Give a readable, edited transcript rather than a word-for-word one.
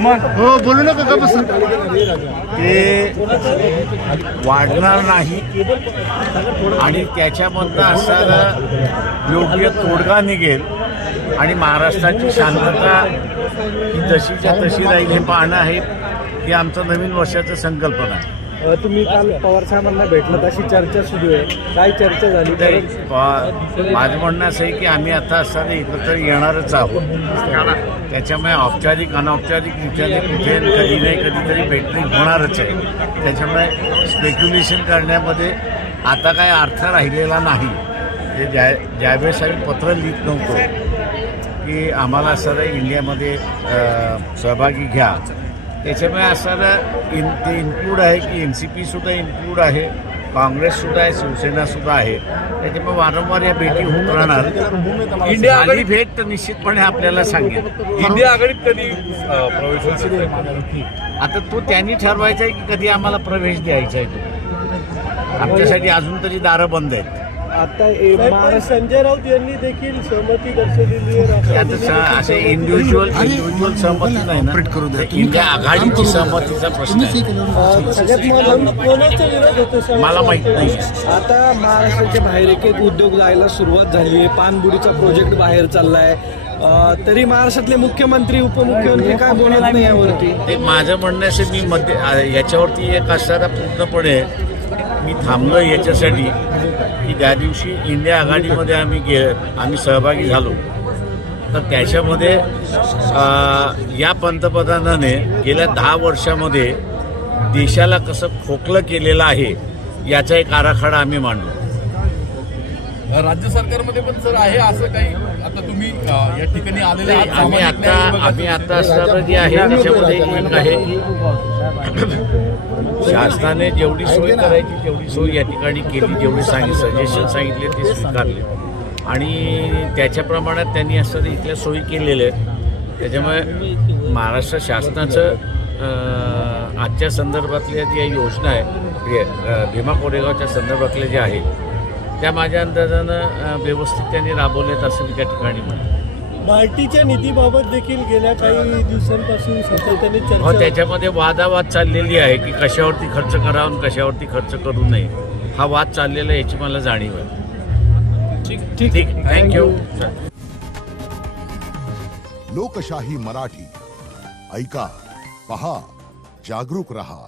मग हो बोलू नका का बस ते वाढणार नाही आणि त्याच्यामधनं असणारा योग्य तोडगा निघेल आणि महाराष्ट्राची शांतता ही जशीच्या तशी राहील हे पाहणं आहे ही आमचं नवीन वर्षाचं संकल्पना आहे. तुम्ही काल पवार साहेबांना भेटलात अशी चर्चा सुरू आहे, काय चर्चा झाली? माझं म्हणणं असं आहे की आम्ही आता असताना एकत्र येणारच आहोत. त्याच्यामुळे औपचारिक अनौपचारिक रीतीने कुठे कधी नाही कधीतरी भेटणी होणारच आहे. त्याच्यामुळे स्पेक्युलेशन करण्यामध्ये आता काय अर्थ राहिलेला नाही. जे ज्यावेळेस आम्ही पत्र लिहित नव्हतो की आम्हाला असं इंडियामध्ये सहभागी घ्या, त्याच्यामुळे असणारं ते इन्क्लूड आहे की NCP सुद्धा इन्क्लूड आहे, काँग्रेससुद्धा आहे, शिवसेनासुद्धा आहे. त्याच्यामुळे वारंवार या भेटी होत राहणार. इंडिया आघाडी भेट तर निश्चितपणे आपल्याला सांगेल. इंडिया आघाडीत कधी प्रवेश? आता तो त्यांनी ठरवायचा आहे की कधी आम्हाला प्रवेश द्यायचा आहे. तो आमच्यासाठी अजून तरी दारं बंद आहेत. आता संजय राऊत यांनी देखील सहमती दर्शवलेली आहे. असे इंडिव्हिज्युअल सहमती नाही ना, इंडिया आघाडीची सहमतीचा प्रश्न आहे. कोणाचा विरोध होतो मला माहित नाही. आता महाराष्ट्राच्या बाहेर एक एक उद्योग जायला सुरुवात झाली आहे. पानबुडीचा प्रोजेक्ट बाहेर चाललाय, तरी महाराष्ट्रातले मुख्यमंत्री उपमुख्यमंत्री काय बोलत नाही यावरती. ते माझं म्हणणं असेल, मी याच्यावरती एक असणारा पूर्णपणे मी थांबलो याच्यासाठी की ज्या दिवशी इंडिया आघाडीमध्ये आम्ही सहभागी झालो तर त्याच्यामध्ये या पंतप्रधानाने गेल्या 10 वर्षामध्ये देशाला कसं खोकलं केलेलं आहे याचा एक आराखडा आम्ही मांडलो. राज्य सरकारमध्ये पण सर आहे असं काही? आता तुम्ही या ठिकाणी आलेले आम्ही आता असणारं जे आहे त्याच्यामध्ये एक आहे की शासनाने जेवढी सोय करायची तेवढी सोय या ठिकाणी केली, जेवढी सजेशन सांगितले ते स्वीकारले आणि त्याच्या प्रमाणात त्यांनी असं इथल्या सोयी केलेल्या आहेत. त्याच्यामुळे महाराष्ट्र शासनाचं आजच्या संदर्भातल्या ज्या योजना आहे भीमा कोरेगावच्या संदर्भातल्या ज्या आहेत त्या माझ्या अंदाजानं व्यवस्थित त्यांनी राबवल्यात असं मी त्या ठिकाणी म्हणतो. बार्टीच्या निधीबाबत देखील गेल्या काही दिवसांपासून सातत्याने चर्चा हो, त्याच्यामध्ये वादावाद चाललेली आहे की कशावरती खर्च करावा आणि कशावरती खर्च करू नये. हा वाद चाललेला याची मला जाणीव आहे. ठीक, थँक्यू. लोकशाही मराठी ऐका, पहा, जागरूक रहा.